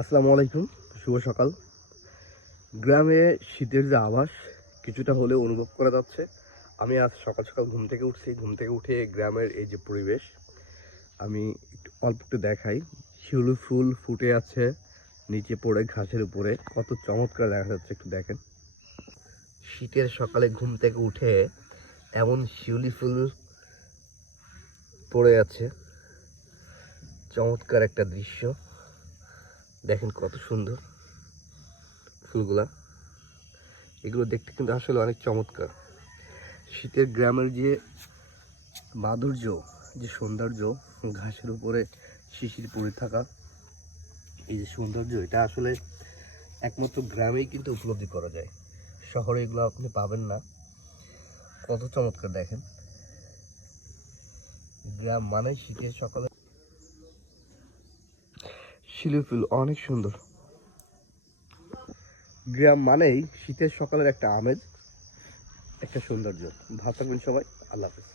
আসসালামু আলাইকুম, শুভ সকাল। গ্রামে শীতের যে আভাস কিছুটা হলেও অনুভব করা যাচ্ছে। আমি আজ সকাল সকাল ঘুম থেকে উঠছি। ঘুম থেকে উঠে গ্রামের এই যে পরিবেশ আমি অল্প একটু দেখাই। শিউলি ফুল ফুটে আছে নিচে পড়ে ঘাসের উপরে, কত চমৎকার দেখা যাচ্ছে, একটু দেখেন। শীতের সকালে ঘুম থেকে উঠে এমন শিউলি ফুল পড়ে আছে, চমৎকার একটা দৃশ্য। দেখেন কত সুন্দর ফুলগুলা, এগুলো দেখতে কিন্তু আসলে অনেক চমৎকার। শীতের গ্রামের যে মাধুর্য, যে সৌন্দর্য, ঘাসের উপরে শিশির পড়ে থাকা এই যে সৌন্দর্য, এটা আসলে একমাত্র গ্রামেই কিন্তু উপলব্ধি করা যায়। শহরে এগুলো আপনি পাবেন না। কত চমৎকার দেখেন। গ্রাম মানে শীতের সকালে শিলির ফুল অনেক সুন্দর। গ্রাম মানেই শীতের সকালের একটা আমেজ, একটা সৌন্দর্য। ভালো থাকবেন সবাই, আল্লাহ হাফেজ।